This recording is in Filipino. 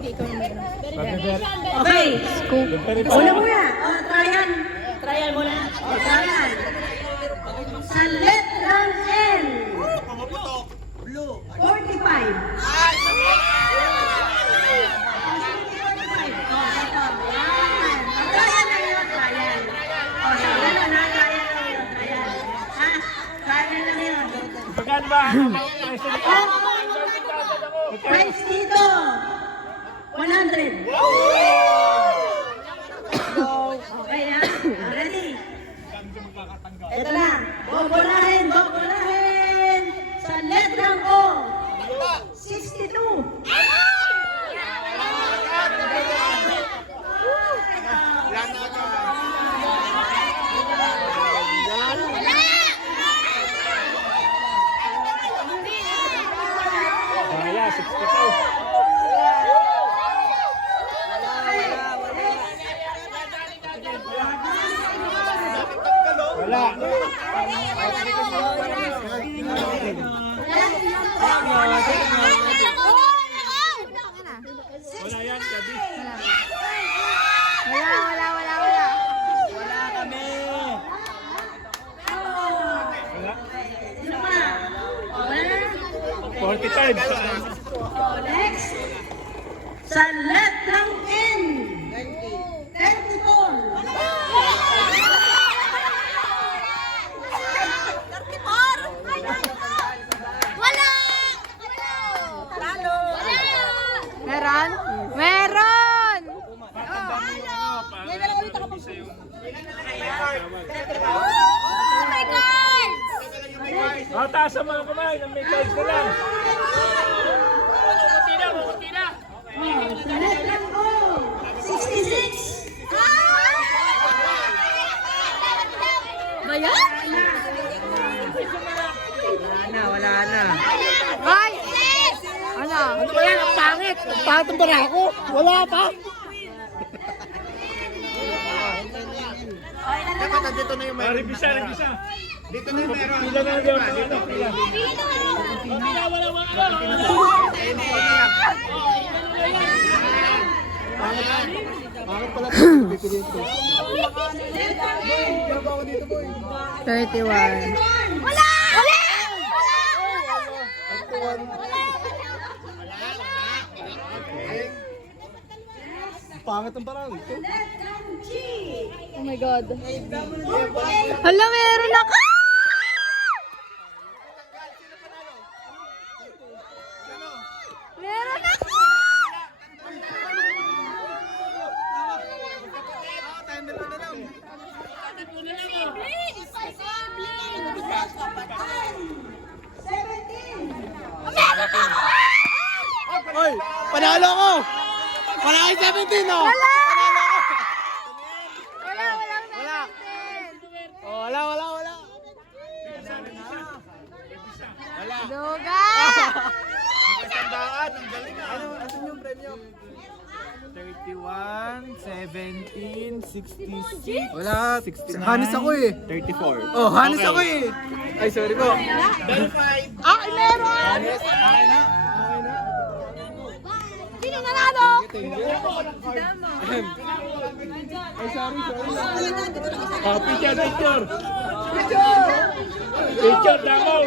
Sige, ikaw naman. Okay. Scoop. Una muna. Trial. Trial muna. Trial. Sa letrang N. 45. Magkano ba? Price dito. 100. Okay na? Ready? Ito na. Bobolahin. Sa letrang O. 62. Kaya, 62. Wala. Wala yan, Gabi. Wala. Wala kami. Wala. Sino pa? Wala. 45. Next. Sa letrang N. 34. Meron? Meron! Oh my God! Taas ang mga kamay ng may cards na lang. Sa letrang O. 66. Ba yan? Wala na. Ay! Ano? Ano ba yan? Ang pangit! Ang pangit ang barako! Wala pa! Dapat nandito na yung Revisa. Dito na yung meron. Pila na lang. Pila. Pangit pala ito. Pipiliin ko. 31. Wala! Pangit ang barako. Letrang G. Oh my God. Hala, meron ako! Meron ako! Oy! Panalo ko! Panalo 17 no? Wala! Wala! Oh, wala. Duga! Sandaan, ang galing ah. Asan yung premyo? 31, 17, 66. Wala, 69. Hanis ako eh. 34. Oh, hanis ako eh. Ay, sorry po. Verified. Ah, meron! Hanis, akin na. Sino nanalo? Ay, sorry. Picture. Picture, Damon.